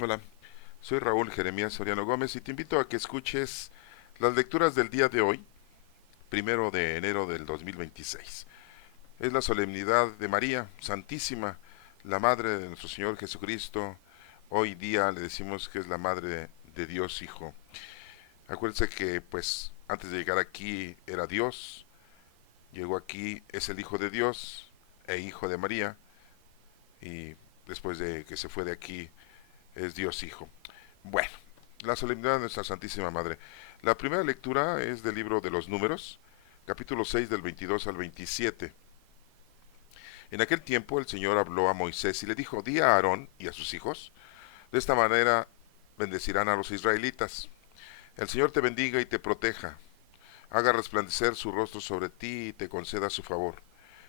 Hola, soy Raúl Jeremías Soriano Gómez y te invito a que escuches las lecturas del día de hoy, 1 de enero del 2026. Es la solemnidad de María Santísima, la Madre de nuestro Señor Jesucristo. Hoy día le decimos que es la Madre de Dios Hijo. Acuérdense que pues antes de llegar aquí era Dios, llegó aquí, es el Hijo de Dios e Hijo de María, y después de que se fue de aquí es Dios Hijo. Bueno, la solemnidad de nuestra Santísima Madre. La primera lectura es del libro de los Números, capítulo 6 del 22 al 27. En aquel tiempo el Señor habló a Moisés y le dijo, di a Aarón y a sus hijos, de esta manera bendecirán a los israelitas. El Señor te bendiga y te proteja, haga resplandecer su rostro sobre ti y te conceda su favor.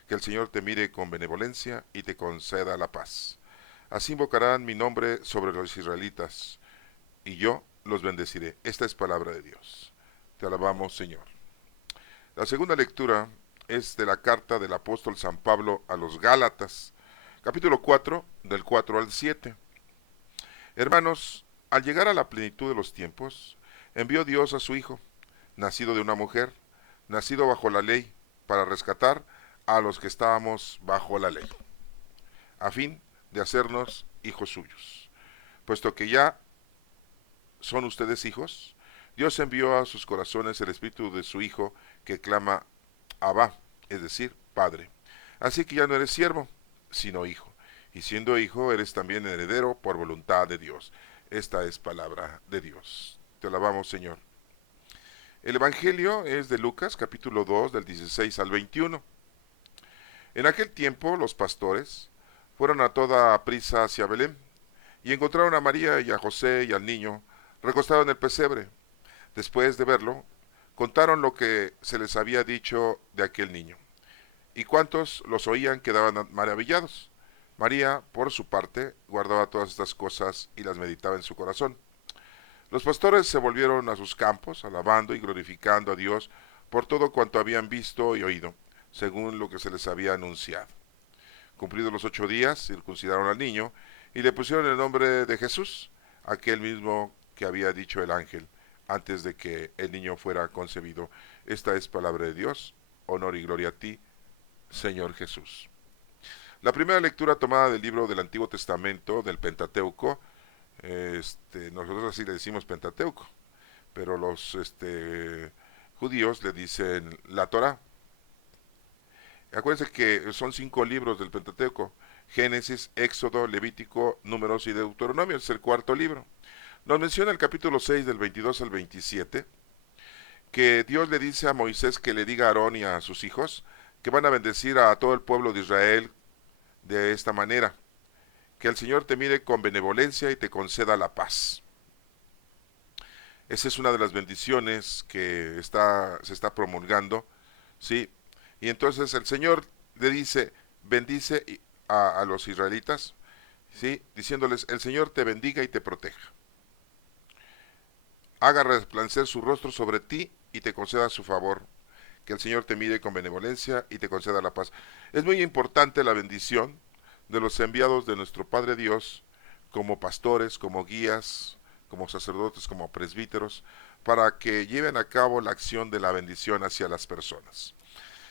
Que el Señor te mire con benevolencia y te conceda la paz. Así invocarán mi nombre sobre los israelitas, y yo los bendeciré. Esta es palabra de Dios. Te alabamos, Señor. La segunda lectura es de la carta del apóstol San Pablo a los Gálatas, capítulo 4, del 4 al 7. Hermanos, al llegar a la plenitud de los tiempos, envió Dios a su Hijo, nacido de una mujer, nacido bajo la ley, para rescatar a los que estábamos bajo la ley, a fin de hacernos hijos suyos. Puesto que ya son ustedes hijos, Dios envió a sus corazones el espíritu de su Hijo que clama Abba, es decir, Padre. Así que ya no eres siervo, sino hijo. Y siendo hijo, eres también heredero por voluntad de Dios. Esta es palabra de Dios. Te alabamos, Señor. El Evangelio es de Lucas, capítulo 2, del 16 al 21. En aquel tiempo, los pastores fueron a toda prisa hacia Belén y encontraron a María y a José y al niño recostado en el pesebre. Después de verlo, contaron lo que se les había dicho de aquel niño. Y cuantos los oían quedaban maravillados. María, por su parte, guardaba todas estas cosas y las meditaba en su corazón. Los pastores se volvieron a sus campos, alabando y glorificando a Dios por todo cuanto habían visto y oído, según lo que se les había anunciado. Cumplidos los 8 días, circuncidaron al niño y le pusieron el nombre de Jesús, aquel mismo que había dicho el ángel antes de que el niño fuera concebido. Esta es palabra de Dios. Honor y gloria a ti, Señor Jesús. La primera lectura tomada del libro del Antiguo Testamento, del Pentateuco, nosotros así le decimos Pentateuco, pero los judíos le dicen la Torah. Acuérdense que son 5 libros del Pentateuco: Génesis, Éxodo, Levítico, Números y Deuteronomio. Es el cuarto libro. Nos menciona el capítulo 6 del 22 al 27 que Dios le dice a Moisés que le diga a Aarón y a sus hijos que van a bendecir a todo el pueblo de Israel de esta manera: que el Señor te mire con benevolencia y te conceda la paz. Esa es una de las bendiciones que se está promulgando, ¿sí? Y entonces el Señor le dice, bendice a los israelitas, ¿sí? Diciéndoles, el Señor te bendiga y te proteja. Haga resplandecer su rostro sobre ti y te conceda su favor. Que el Señor te mire con benevolencia y te conceda la paz. Es muy importante la bendición de los enviados de nuestro Padre Dios como pastores, como guías, como sacerdotes, como presbíteros, para que lleven a cabo la acción de la bendición hacia las personas.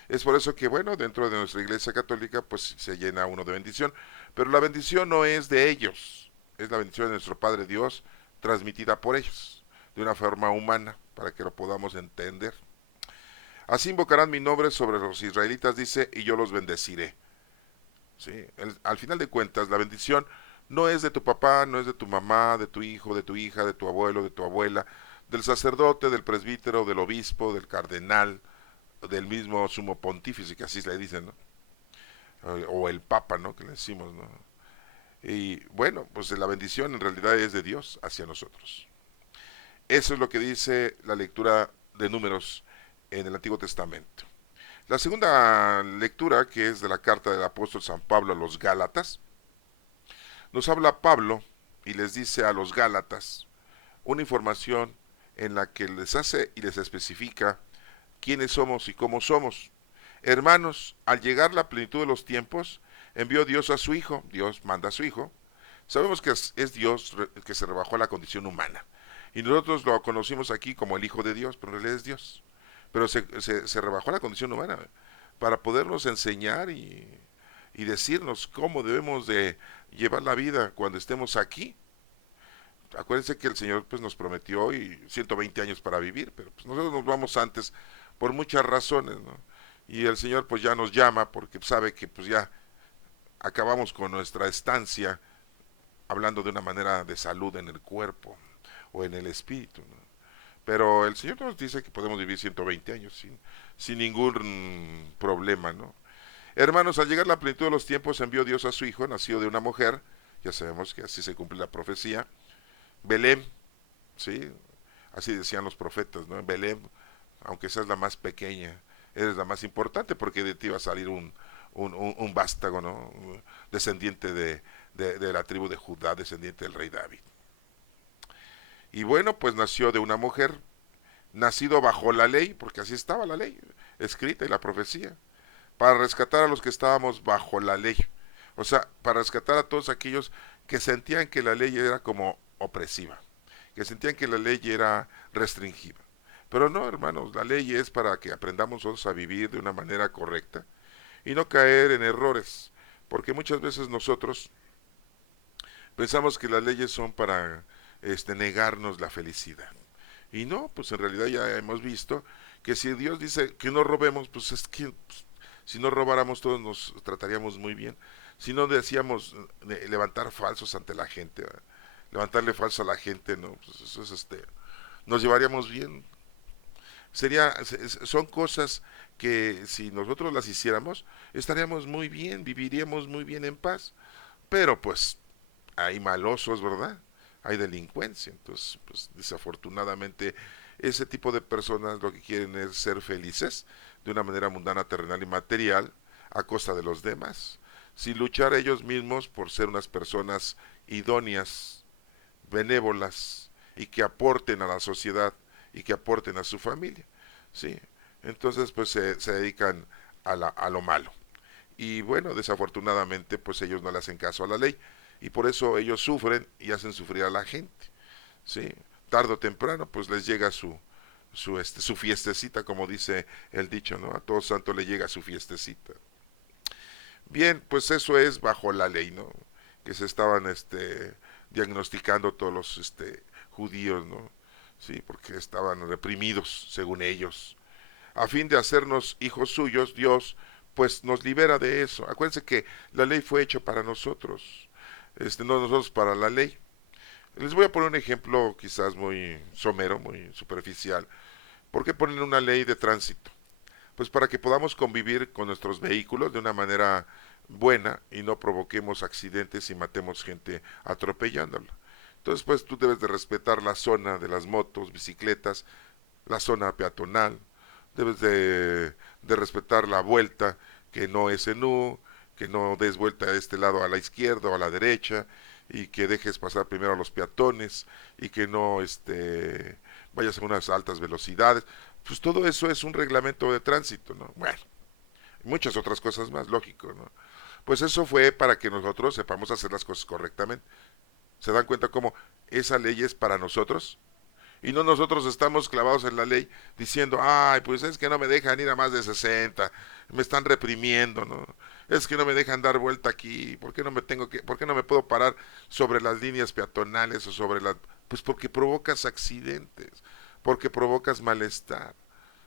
Es por eso que, bueno, dentro de nuestra iglesia católica, pues se llena uno de bendición, pero la bendición no es de ellos, es la bendición de nuestro Padre Dios transmitida por ellos, de una forma humana, para que lo podamos entender. Así invocarán mi nombre sobre los israelitas, dice, y yo los bendeciré. ¿Sí? Al final de cuentas, la bendición no es de tu papá, no es de tu mamá, de tu hijo, de tu hija, de tu abuelo, de tu abuela, del sacerdote, del presbítero, del obispo, del cardenal, del mismo sumo pontífice, que así le dicen, ¿no? O el papa, ¿no? Que le decimos, ¿no? Y bueno, pues la bendición en realidad es de Dios hacia nosotros. Eso es lo que dice la lectura de Números en el Antiguo Testamento. La segunda lectura, que es de la carta del apóstol San Pablo a los Gálatas, nos habla Pablo y les dice a los Gálatas una información en la que les hace y les especifica quiénes somos y cómo somos. Hermanos, al llegar la plenitud de los tiempos, envió Dios a su Hijo, Dios manda a su Hijo, Sabemos que es Dios el que se rebajó a la condición humana. Y nosotros lo conocimos aquí como el Hijo de Dios, pero en realidad es Dios. Pero se rebajó a la condición humana para podernos enseñar y decirnos cómo debemos de llevar la vida cuando estemos aquí. Acuérdense que el Señor pues nos prometió y 120 años para vivir, pero pues nosotros nos vamos antes por muchas razones, ¿no? Y el Señor pues ya nos llama porque sabe que pues ya acabamos con nuestra estancia, hablando de una manera de salud en el cuerpo o en el espíritu, ¿no? Pero el Señor nos dice que podemos vivir 120 años sin ningún problema, ¿no? Hermanos, al llegar la plenitud de los tiempos envió Dios a su Hijo, nacido de una mujer, ya sabemos que así se cumple la profecía, Belén, ¿sí? Así decían los profetas, ¿no? Belén, aunque seas la más pequeña, eres la más importante porque de ti va a salir un vástago, ¿no? Descendiente de la tribu de Judá, descendiente del rey David. Y bueno, pues nació de una mujer, nacido bajo la ley, porque así estaba la ley escrita y la profecía, para rescatar a los que estábamos bajo la ley. O sea, para rescatar a todos aquellos que sentían que la ley era como opresiva, que sentían que la ley era restringida. Pero no, hermanos, la ley es para que aprendamos nosotros a vivir de una manera correcta y no caer en errores, porque muchas veces nosotros pensamos que las leyes son para negarnos la felicidad. Y no, pues en realidad ya hemos visto que si Dios dice que no robemos, pues es que pues, si no robáramos todos nos trataríamos muy bien. Si no decíamos levantar falsos ante la gente, ¿verdad? Levantarle falso a la gente, no, pues eso es nos llevaríamos bien. Son cosas que si nosotros las hiciéramos, estaríamos muy bien, viviríamos muy bien en paz. Pero pues hay malosos, ¿verdad? Hay delincuencia. Entonces, pues desafortunadamente, ese tipo de personas lo que quieren es ser felices de una manera mundana, terrenal y material a costa de los demás, sin luchar ellos mismos por ser unas personas idóneas, benévolas y que aporten a la sociedad y que aporten a su familia, ¿sí? Entonces, pues se dedican a lo malo. Y bueno, desafortunadamente, pues ellos no le hacen caso a la ley y por eso ellos sufren y hacen sufrir a la gente, ¿sí? Tarde o temprano, pues les llega su fiestecita, como dice el dicho, ¿no? A todo santo le llega su fiestecita. Bien, pues eso es bajo la ley, ¿no? Que se estaban diagnosticando todos los judíos, ¿no? Sí, porque estaban reprimidos, según ellos. A fin de hacernos hijos suyos, Dios pues nos libera de eso. Acuérdense que la ley fue hecha para nosotros, no nosotros para la ley. Les voy a poner un ejemplo quizás muy somero, muy superficial. ¿Por qué ponen una ley de tránsito? Pues para que podamos convivir con nuestros vehículos de una manera buena y no provoquemos accidentes y matemos gente atropellándola. Entonces, pues tú debes de respetar la zona de las motos, bicicletas, la zona peatonal, debes de respetar la vuelta, que no es en U, que no des vuelta a este lado a la izquierda o a la derecha, y que dejes pasar primero a los peatones, y que no vayas a unas altas velocidades. Pues todo eso es un reglamento de tránsito, ¿no? Bueno, muchas otras cosas más, lógico, ¿no? Pues eso fue para que nosotros sepamos hacer las cosas correctamente. ¿Se dan cuenta cómo esa ley es para nosotros? Y no nosotros estamos clavados en la ley diciendo, ay, pues es que no me dejan ir a más de 60, me están reprimiendo, ¿no? Es que no me dejan dar vuelta aquí, ¿por qué no me puedo parar sobre las líneas peatonales o sobre las... Pues porque provocas accidentes, porque provocas malestar,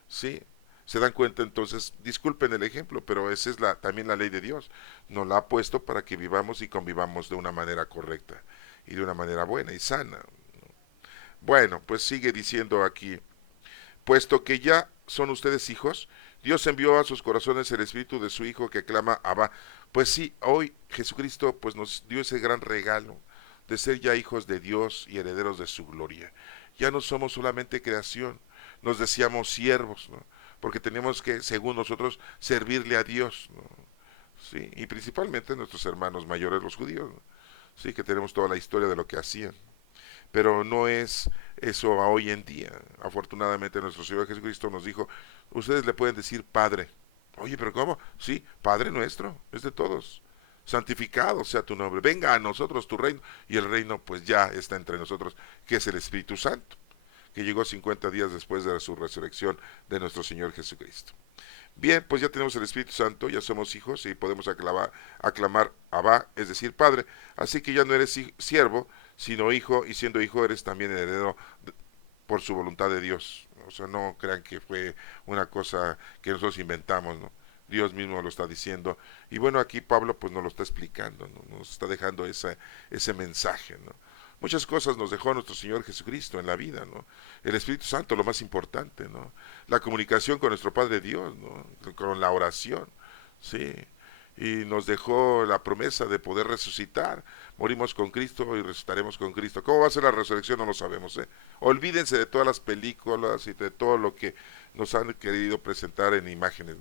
¿sí? Se dan cuenta entonces, disculpen el ejemplo, pero esa es también la ley de Dios. Nos la ha puesto para que vivamos y convivamos de una manera correcta y de una manera buena y sana. Bueno, pues sigue diciendo aquí, puesto que ya son ustedes hijos, Dios envió a sus corazones el espíritu de su Hijo que clama Abba. Pues sí, hoy Jesucristo pues nos dio ese gran regalo de ser ya hijos de Dios y herederos de su gloria. Ya no somos solamente creación, nos decíamos siervos, ¿no? Porque tenemos que, según nosotros, servirle a Dios, ¿no? Sí, y principalmente nuestros hermanos mayores, los judíos, ¿no? Sí, que tenemos toda la historia de lo que hacían, pero no es eso a hoy en día. Afortunadamente nuestro Señor Jesucristo nos dijo, ustedes le pueden decir Padre. Oye, pero ¿cómo? Sí, Padre nuestro, es de todos. santificado sea tu nombre, venga a nosotros tu reino, y el reino pues ya está entre nosotros, que es el Espíritu Santo, que llegó 50 días después de su resurrección de nuestro Señor Jesucristo. Bien, pues ya tenemos el Espíritu Santo, ya somos hijos y podemos aclamar Abba, es decir, Padre. Así que ya no eres siervo, sino hijo, y siendo hijo eres también heredero por su voluntad de Dios. O sea, no crean que fue una cosa que nosotros inventamos, ¿no? Dios mismo lo está diciendo. Y bueno, aquí Pablo pues nos lo está explicando, ¿no? Nos está dejando ese mensaje, ¿no? Muchas cosas nos dejó nuestro Señor Jesucristo en la vida, ¿no? El Espíritu Santo, lo más importante, ¿no? La comunicación con nuestro Padre Dios, ¿no? Con la oración, ¿sí? Y nos dejó la promesa de poder resucitar. Morimos con Cristo y resucitaremos con Cristo. ¿Cómo va a ser la resurrección? No lo sabemos, ¿eh? Olvídense de todas las películas y de todo lo que nos han querido presentar en imágenes.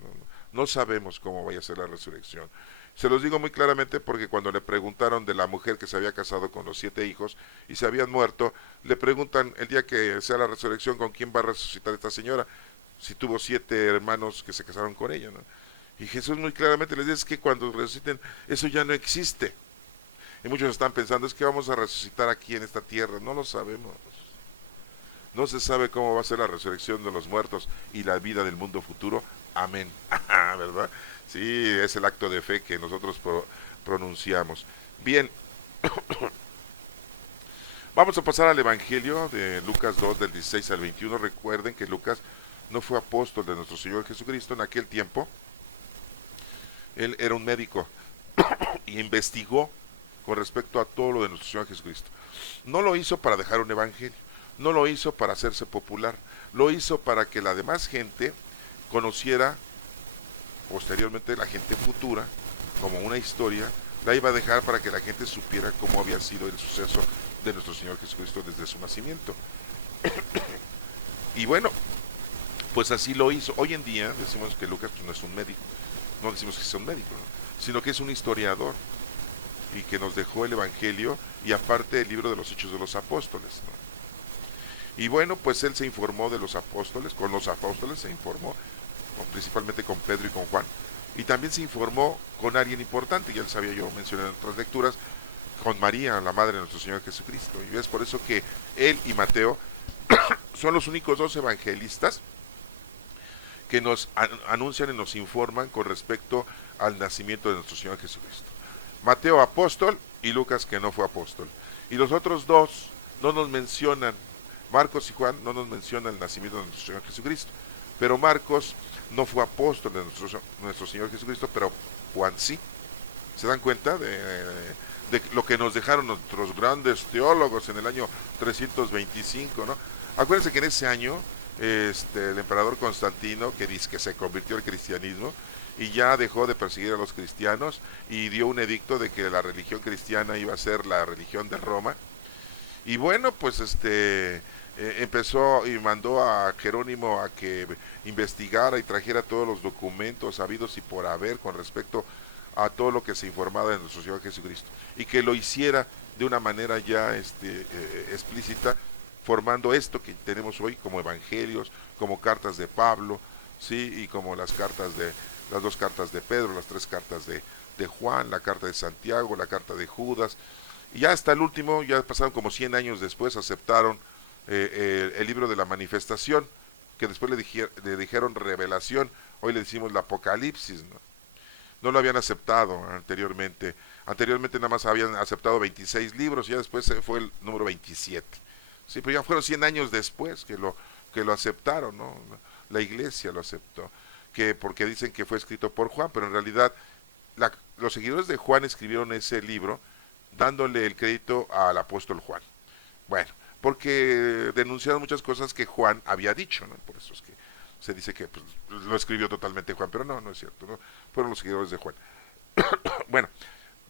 No sabemos cómo vaya a ser la resurrección. Se los digo muy claramente porque cuando le preguntaron de la mujer que se había casado con los 7 hijos y se habían muerto, le preguntan el día que sea la resurrección con quién va a resucitar esta señora, si tuvo 7 hermanos que se casaron con ella, ¿no? Y Jesús muy claramente les dice que cuando resuciten eso ya no existe. Y muchos están pensando, es que vamos a resucitar aquí en esta tierra. No lo sabemos. No se sabe cómo va a ser la resurrección de los muertos y la vida del mundo futuro. Amén. ¿Verdad? Sí, es el acto de fe que nosotros pronunciamos. Bien, vamos a pasar al Evangelio de Lucas 2, del 16 al 21. Recuerden que Lucas no fue apóstol de nuestro Señor Jesucristo en aquel tiempo. Él era un médico y investigó con respecto a todo lo de nuestro Señor Jesucristo. No lo hizo para dejar un evangelio, no lo hizo para hacerse popular, lo hizo para que la demás gente conociera posteriormente, la gente futura, como una historia, la iba a dejar para que la gente supiera cómo había sido el suceso de nuestro Señor Jesucristo desde su nacimiento. Y bueno, pues así lo hizo. Hoy en día decimos que Lucas pues, no es un médico, no decimos que sea un médico, ¿no? Sino que es un historiador y que nos dejó el Evangelio y aparte el libro de los Hechos de los Apóstoles, ¿no? Y bueno, pues él se informó de los apóstoles, con los apóstoles se informó, principalmente con Pedro y con Juan, y también se informó con alguien importante, ya les había yo mencionado en otras lecturas, con María, la madre de nuestro Señor Jesucristo. Y es por eso que él y Mateo son los únicos 2 evangelistas que nos anuncian y nos informan con respecto al nacimiento de nuestro Señor Jesucristo. Mateo apóstol y Lucas que no fue apóstol. Y los otros 2 no nos mencionan, Marcos y Juan no nos mencionan el nacimiento de nuestro Señor Jesucristo. Pero Marcos no fue apóstol de nuestro Señor Jesucristo, pero Juan sí. ¿Se dan cuenta de lo que nos dejaron nuestros grandes teólogos en el año 325, ¿no? Acuérdense que en ese año el emperador Constantino, que dice que se convirtió al cristianismo y ya dejó de perseguir a los cristianos y dio un edicto de que la religión cristiana iba a ser la religión de Roma. Y bueno, pues empezó y mandó a Jerónimo a que investigara y trajera todos los documentos habidos y por haber con respecto a todo lo que se informaba de nuestro Señor Jesucristo y que lo hiciera de una manera ya explícita, formando esto que tenemos hoy como evangelios, como cartas de Pablo, sí, y como las 2 cartas de Pedro, las 3 cartas de Juan, la carta de Santiago, la carta de Judas, y ya hasta el último, ya pasaron como 100 años después, aceptaron el libro de la manifestación, que después le dijeron revelación, hoy le decimos la Apocalipsis, ¿no? No lo habían aceptado anteriormente. Anteriormente nada más habían aceptado 26 libros, y ya después fue el número 27. Sí, pero ya fueron 100 años después que lo aceptaron, ¿no? La iglesia lo aceptó, que porque dicen que fue escrito por Juan, pero en realidad los seguidores de Juan escribieron ese libro dándole el crédito al apóstol Juan. Bueno, porque denunciaron muchas cosas que Juan había dicho, ¿no? Por eso es que se dice que pues, lo escribió totalmente Juan, pero no es cierto, ¿no? Fueron los seguidores de Juan. Bueno,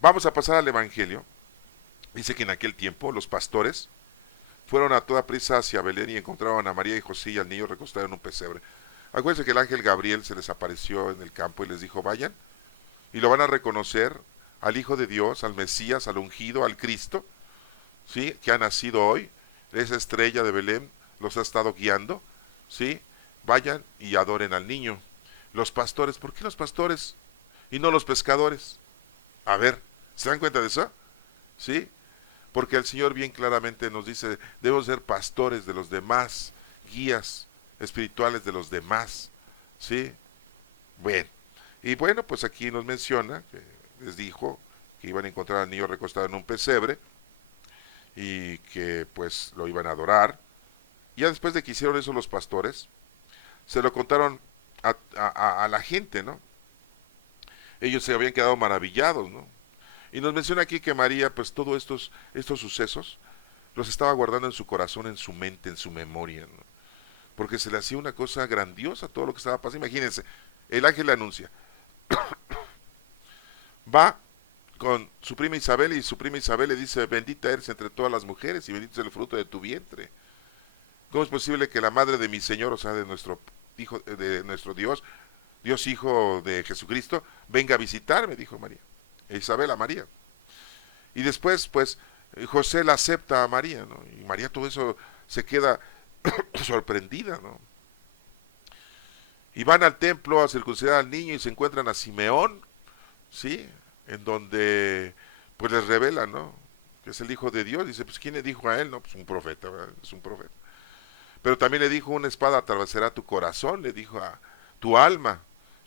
vamos a pasar al Evangelio. Dice que en aquel tiempo los pastores fueron a toda prisa hacia Belén y encontraron a María y José y al niño recostado en un pesebre. Acuérdense que el ángel Gabriel se les apareció en el campo y les dijo, vayan, y lo van a reconocer al Hijo de Dios, al Mesías, al ungido, al Cristo, ¿sí? Que ha nacido hoy. Esa estrella de Belén los ha estado guiando, ¿sí? Vayan y adoren al niño. Los pastores, ¿por qué los pastores y no los pescadores? A ver, ¿se dan cuenta de eso? ¿Sí? Porque el Señor bien claramente nos dice, debemos ser pastores de los demás, guías espirituales de los demás. ¿Sí? Bien. Y bueno, pues aquí nos menciona, que les dijo que iban a encontrar al niño recostado en un pesebre y que pues lo iban a adorar. Y ya después de que hicieron eso los pastores, se lo contaron a la gente, ¿no? Ellos se habían quedado maravillados, ¿no? Y nos menciona aquí que María, pues todos estos sucesos, los estaba guardando en su corazón, en su mente, en su memoria, ¿no? Porque se le hacía una cosa grandiosa todo lo que estaba pasando. Imagínense, el ángel le anuncia, va con su prima Isabel y su prima Isabel le dice, bendita eres entre todas las mujeres y bendito es el fruto de tu vientre. ¿Cómo es posible que la madre de mi Señor, o sea, de nuestro hijo, de nuestro Dios, Dios Hijo de Jesucristo, venga a visitarme? Dijo María. E Isabel a María. Y después, pues, José la acepta a María, ¿no? Y María todo eso se queda sorprendida, ¿no? Y van al templo a circuncidar al niño y se encuentran a Simeón, ¿sí? En donde, pues les revela, ¿no? Que es el Hijo de Dios. Dice, pues, ¿quién le dijo a él? No, pues un profeta, ¿verdad? Es un profeta. Pero también le dijo, una espada atravesará tu corazón, le dijo a tu alma,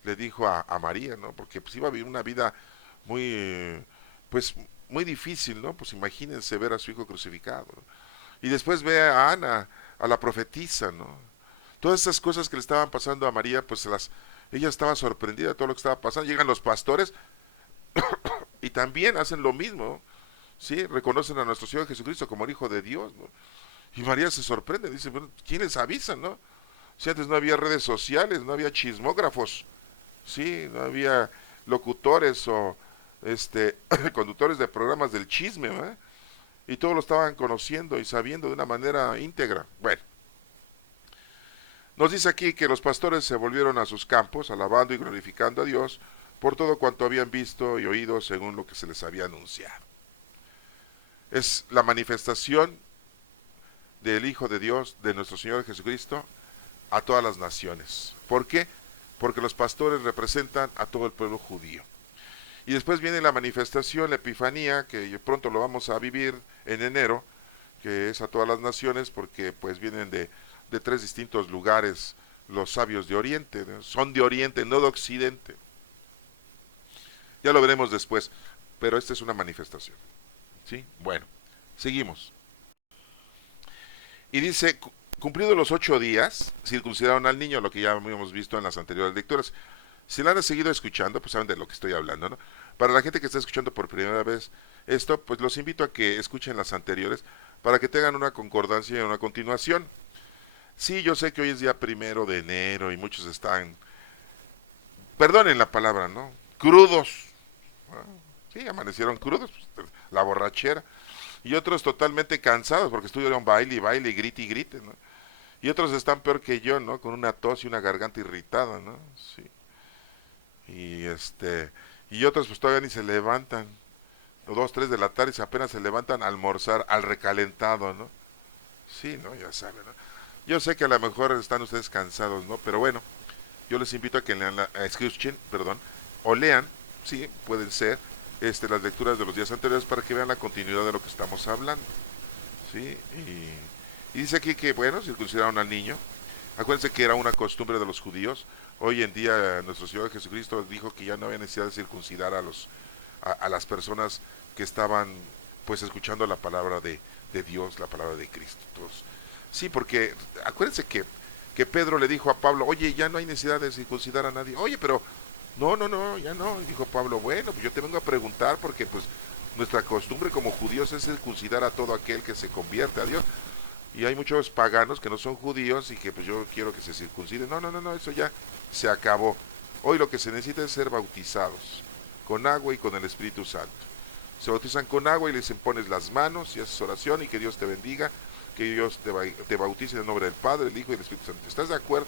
le dijo a María, ¿no? Porque pues iba a vivir una vida muy, pues muy difícil, ¿no? Pues imagínense ver a su hijo crucificado, ¿no? Y después ve a Ana, a la profetisa, ¿no? Todas esas cosas que le estaban pasando a María, pues ella estaba sorprendida de todo lo que estaba pasando. Llegan los pastores y también hacen lo mismo, ¿sí? Reconocen a nuestro Señor Jesucristo como el Hijo de Dios, ¿no? Y María se sorprende, dice, bueno, ¿quiénes avisan, no? Si antes no había redes sociales, no había chismógrafos, sí, no había locutores o conductores de programas del chisme, ¿verdad? Y todos lo estaban conociendo y sabiendo de una manera íntegra. Bueno, nos dice aquí que los pastores se volvieron a sus campos, alabando y glorificando a Dios por todo cuanto habían visto y oído según lo que se les había anunciado. Es la manifestación del Hijo de Dios, de nuestro Señor Jesucristo, a todas las naciones. ¿Por qué? Porque los pastores representan a todo el pueblo judío. Y después viene la manifestación, la Epifanía, que pronto lo vamos a vivir en enero, que es a todas las naciones, porque pues vienen de tres distintos lugares los sabios de Oriente, ¿no? Son de Oriente, no de Occidente. Ya lo veremos después, pero esta es una manifestación. ¿Sí? Bueno, seguimos. Y dice, cumplidos los 8 días, circuncidaron al niño, lo que ya habíamos visto en las anteriores lecturas. Si la han seguido escuchando, pues saben de lo que estoy hablando, ¿no? Para la gente que está escuchando por primera vez esto, pues los invito a que escuchen las anteriores para que tengan una concordancia y una continuación. Sí, yo sé que hoy es día 1 de enero y muchos están, perdonen la palabra, ¿no? Crudos. ¿No? Sí, amanecieron crudos, pues, la borrachera. Y otros totalmente cansados porque estuvieron baile y baile y grite, ¿no? Y otros están peor que yo, ¿no? Con una tos y una garganta irritada, ¿no? Sí. Y y otros pues todavía ni se levantan, o 2, 3 de la tarde y apenas se levantan a almorzar al recalentado, ¿no? Sí, ¿no? Ya saben, ¿no? Yo sé que a lo mejor están ustedes cansados, ¿no? Pero bueno, yo les invito a que lean, escuchen, perdón, o lean, sí, pueden ser, las lecturas de los días anteriores para que vean la continuidad de lo que estamos hablando, ¿sí? Y dice aquí que, bueno, circuncidaron al niño. Acuérdense que era una costumbre de los judíos. Hoy en día nuestro Señor Jesucristo dijo que ya no había necesidad de circuncidar a las personas que estaban pues escuchando la palabra de Dios, la palabra de Cristo. Entonces, sí, porque acuérdense que Pedro le dijo a Pablo, oye, ya no hay necesidad de circuncidar a nadie. Oye, pero no, ya no. Y dijo Pablo, bueno, pues yo te vengo a preguntar porque pues nuestra costumbre como judíos es circuncidar a todo aquel que se convierte a Dios. Y hay muchos paganos que no son judíos y que pues yo quiero que se circunciden. No, eso ya se acabó. Hoy lo que se necesita es ser bautizados con agua y con el Espíritu Santo. Se bautizan con agua y les impones las manos y haces oración y que Dios te bendiga, que Dios te bautice en el nombre del Padre, el Hijo y el Espíritu Santo. ¿Estás de acuerdo?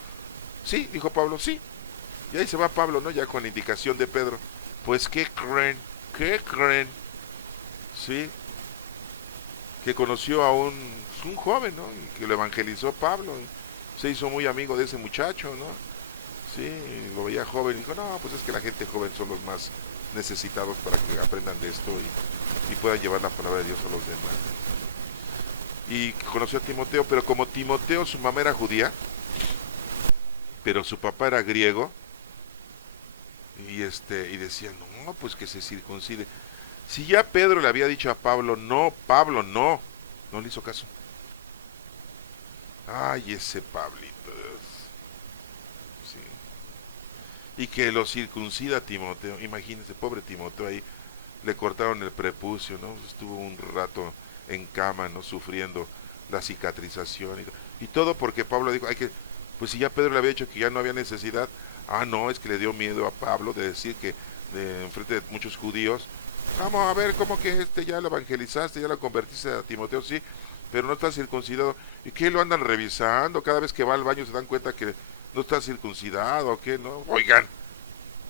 Sí, dijo Pablo, sí. Y ahí se va Pablo, ¿no? Ya con la indicación de Pedro. Pues, ¿qué creen? ¿Qué creen? Sí, que conoció a un joven, ¿no? Y que lo evangelizó Pablo. Y se hizo muy amigo de ese muchacho, ¿no? Sí, lo veía joven y dijo, no, pues es que la gente joven son los necesitados para que aprendan de esto y puedan llevar la palabra de Dios a los demás. Y conoció a Timoteo, pero como Timoteo su mamá era judía, pero su papá era griego, y decían, no, pues que se circuncide. Si ya Pedro le había dicho a Pablo, no, Pablo, no le hizo caso. Ay, ese Pablito, sí. Y que lo circuncida a Timoteo, imagínense, pobre Timoteo ahí, le cortaron el prepucio, ¿no? Estuvo un rato en cama, ¿no? Sufriendo la cicatrización y todo porque Pablo dijo, pues si ya Pedro le había dicho que ya no había necesidad, no, es que le dio miedo a Pablo de decir que en frente de muchos judíos, vamos a ver cómo que ya lo evangelizaste, ya lo convertiste a Timoteo, sí, pero no está circuncidado. ¿Y qué lo andan revisando? Cada vez que va al baño se dan cuenta que no está circuncidado, ¿o qué? ¿No? Oigan,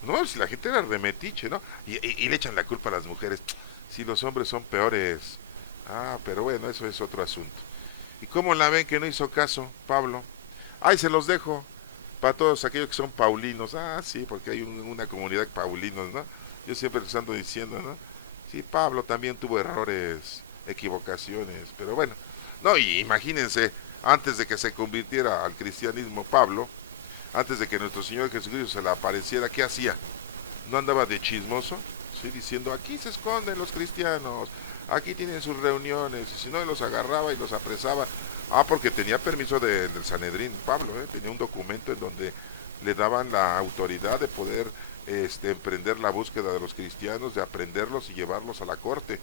no, si la gente era remetiche, ¿no? Y le echan la culpa a las mujeres. Si los hombres son peores. Pero bueno, eso es otro asunto. ¿Y cómo la ven que no hizo caso, Pablo? Se los dejo para todos aquellos que son paulinos. Sí, porque hay una comunidad paulinos, ¿no? Yo siempre les ando diciendo, ¿no? Sí, Pablo también tuvo errores, equivocaciones, pero bueno. No, y imagínense, antes de que se convirtiera al cristianismo Pablo, antes de que nuestro Señor Jesucristo se le apareciera, ¿qué hacía? ¿No andaba de chismoso? Sí, diciendo, aquí se esconden los cristianos, aquí tienen sus reuniones, y si no, los agarraba y los apresaba. Porque tenía permiso del Sanedrín, Pablo, tenía un documento en donde le daban la autoridad de poder emprender la búsqueda de los cristianos, de aprenderlos y llevarlos a la corte.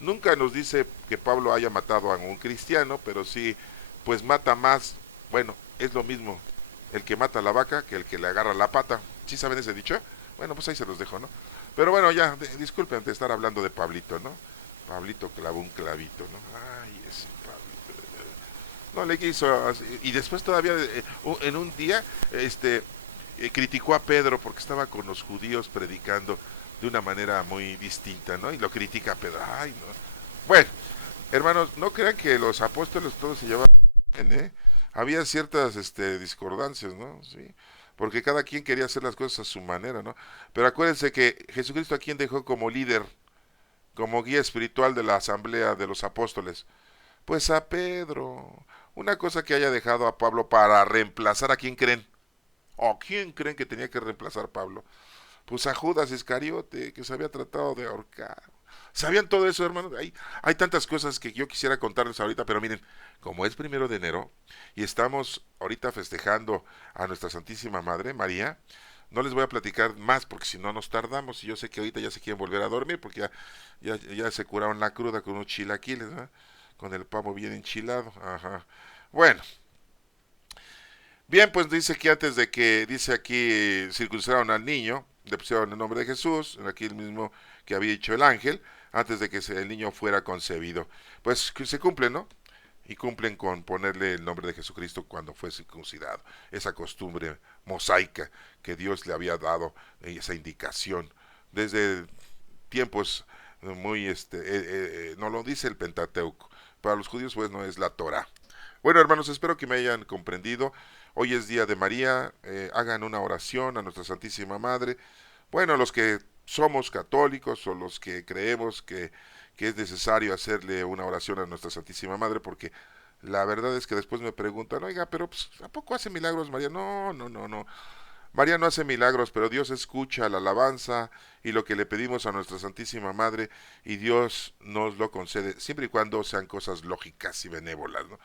Nunca nos dice que Pablo haya matado a un cristiano, pero sí, pues mata más, bueno, es lo mismo el que mata a la vaca que el que le agarra la pata. ¿Sí saben ese dicho? Bueno, pues ahí se los dejo, ¿no? Pero bueno, ya, disculpen de estar hablando de Pablito, ¿no? Pablito clavó un clavito, ¿no? Ay, ese Pablito. No le quiso, y después todavía, en un día, criticó a Pedro porque estaba con los judíos predicando de una manera muy distinta, ¿no? Y lo critica a Pedro. Ay, no. Bueno, hermanos, no crean que los apóstoles todos se llevaban bien, ¿eh? Había ciertas discordancias, ¿no? Sí, porque cada quien quería hacer las cosas a su manera, ¿no? Pero acuérdense que Jesucristo a quien dejó como líder, como guía espiritual de la asamblea de los apóstoles, pues a Pedro. Una cosa que haya dejado a Pablo para reemplazar a quién creen. ¿O quién creen que tenía que reemplazar Pablo? Pues a Judas Iscariote, que se había tratado de ahorcar. ¿Sabían todo eso, hermanos? Hay tantas cosas que yo quisiera contarles ahorita, pero miren, como es 1 de enero y estamos ahorita festejando a nuestra Santísima Madre, María, no les voy a platicar más porque si no nos tardamos y yo sé que ahorita ya se quieren volver a dormir porque ya se curaron la cruda con unos chilaquiles, ¿no? Con el pavo bien enchilado. Ajá. Bueno, bien, pues dice que antes de que, dice aquí, circuncidaron al niño, le pusieron el nombre de Jesús, aquí el mismo que había dicho el ángel, antes de que el niño fuera concebido. Pues que se cumple, ¿no? Y cumplen con ponerle el nombre de Jesucristo cuando fue circuncidado. Esa costumbre mosaica que Dios le había dado, esa indicación, desde tiempos muy, no lo dice el Pentateuco. Para los judíos, pues, no es la Torah. Bueno, hermanos, espero que me hayan comprendido. Hoy es día de María, hagan una oración a nuestra Santísima Madre. Bueno, los que somos católicos o los que creemos que es necesario hacerle una oración a nuestra Santísima Madre, porque la verdad es que después me preguntan, oiga, pero pues, ¿a poco hace milagros María? No, no, no, no. María no hace milagros, pero Dios escucha la alabanza y lo que le pedimos a nuestra Santísima Madre y Dios nos lo concede, siempre y cuando sean cosas lógicas y benévolas, ¿no?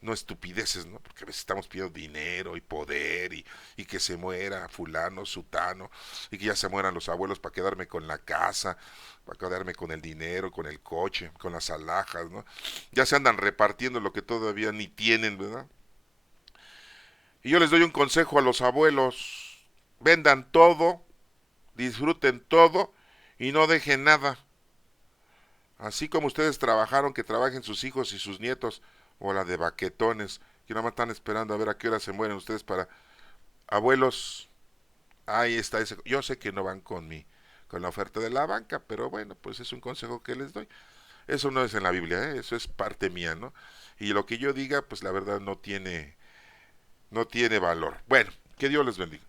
No estupideces, ¿no? Porque a veces estamos pidiendo dinero y poder y que se muera fulano, sutano, y que ya se mueran los abuelos para quedarme con la casa, para quedarme con el dinero, con el coche, con las alhajas, ¿no? Ya se andan repartiendo lo que todavía ni tienen, ¿verdad? Y yo les doy un consejo a los abuelos, vendan todo, disfruten todo y no dejen nada. Así como ustedes trabajaron, que trabajen sus hijos y sus nietos, o la de baquetones, que nada más están esperando a ver a qué hora se mueren ustedes para... Abuelos, ahí está ese... Yo sé que no van con la oferta de la banca, pero bueno, pues es un consejo que les doy. Eso no es en la Biblia, eso es parte mía, ¿no? Y lo que yo diga, pues la verdad no tiene valor. Bueno, que Dios les bendiga.